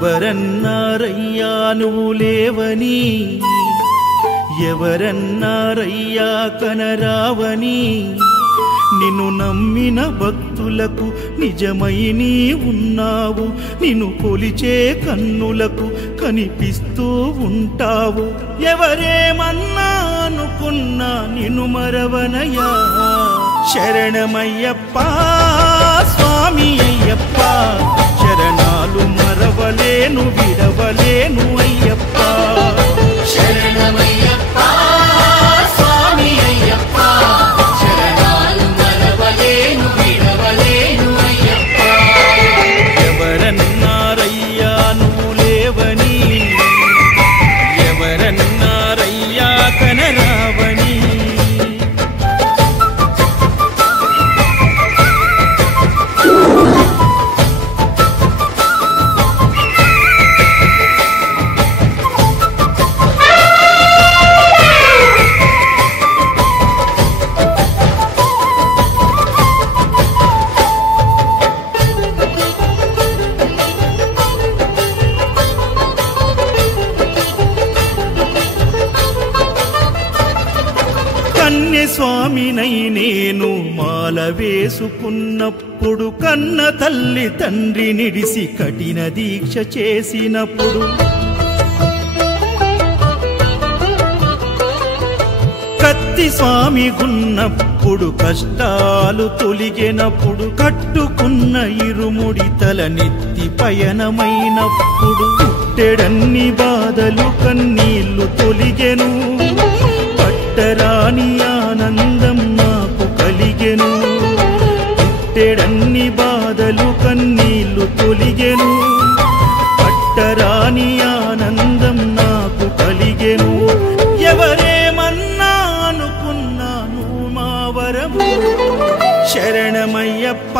ఎవరన్నారయ్యా నువ్వు లేవని, ఎవరన్నారయ్యా కనరావని, నిన్ను నమ్మిన భక్తులకు నిజమై నీ ఉన్నావు, నిన్ను కొలిచే కన్నులకు కనిపిస్తూ ఉంటావు. ఎవరేమన్నా అనుకున్నా నిన్ను మరవనయ్యా. శరణమయ్యప్ప స్వామి అయ్యప్ప, శరణాలు మరవలేను విడవలేను అయ్యప్ప. శరణమయ్యప్ప స్వామి అయ్యప్ప, శరణాలు మరవలేను విడవలేను అయ్యప్ప. ఎవరన్నారయ్యా నువ్వు లేవని, ఎవరన్నారయ్యా కనరావని. స్వామినై నేను మాల వేసుకున్నప్పుడు, కన్న తల్లి తండ్రి నిడిసి కఠిన దీక్ష చేసినప్పుడు, కత్తి స్వామి గున్నప్పుడు కష్టాలు తొలిగినప్పుడు, కట్టుకున్న ఇరుముడి తల నెత్తి పయనమైనప్పుడు, పుట్టెడన్ని బాధలు కన్నీళ్లు తొలిగెను, పట్టరాని ఆనందం నాకు కలిగెను. పుట్టెడన్ని బాధలు కన్నీళ్లు తొలిగెను, పట్టరాని ఆనందం నాకు కలిగెను. ఎవరేమన్నా అనుకున్నాను మా వరము. శరణమయ్యప్ప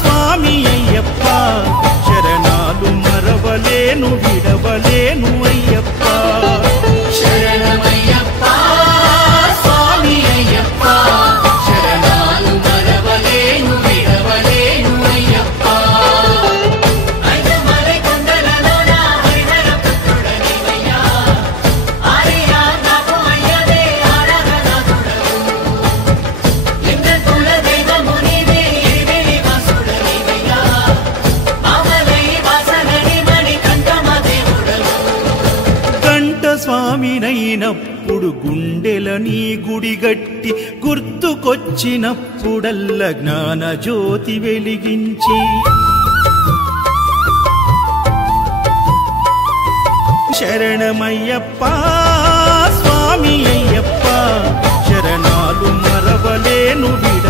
స్వామి అయ్యప్ప, శరణాలు మరవలేను విడవలేను అయ్యప్ప. శరణమయ్యప్ప స్వామి అయ్యప్ప, శరణాలు మరవలేను విడవలేను అయ్యప్ప. ఐదమలై కొండలలోన హరిహర పుత్రుడనివయ్యా, ఆర్యా నాకు అయ్యవే ఆరాధనాథుడవు. లింగ కుల దైవము నీవే ఎరివేలి వాసుడనివయ్యా, ఆమలై వాసనని మణి కంఠమ దేవుడవు. కంఠ స్వామినైనప్పుడు గుండెల నీ గుడిగట్టి, గుర్తుకొచ్చినప్పుడల్ల జ్ఞాన జ్యోతి వెలిగించి, శరణమయ్యప్ప స్వామి అయ్యప్ప, శరణాలు మరవలేను విడ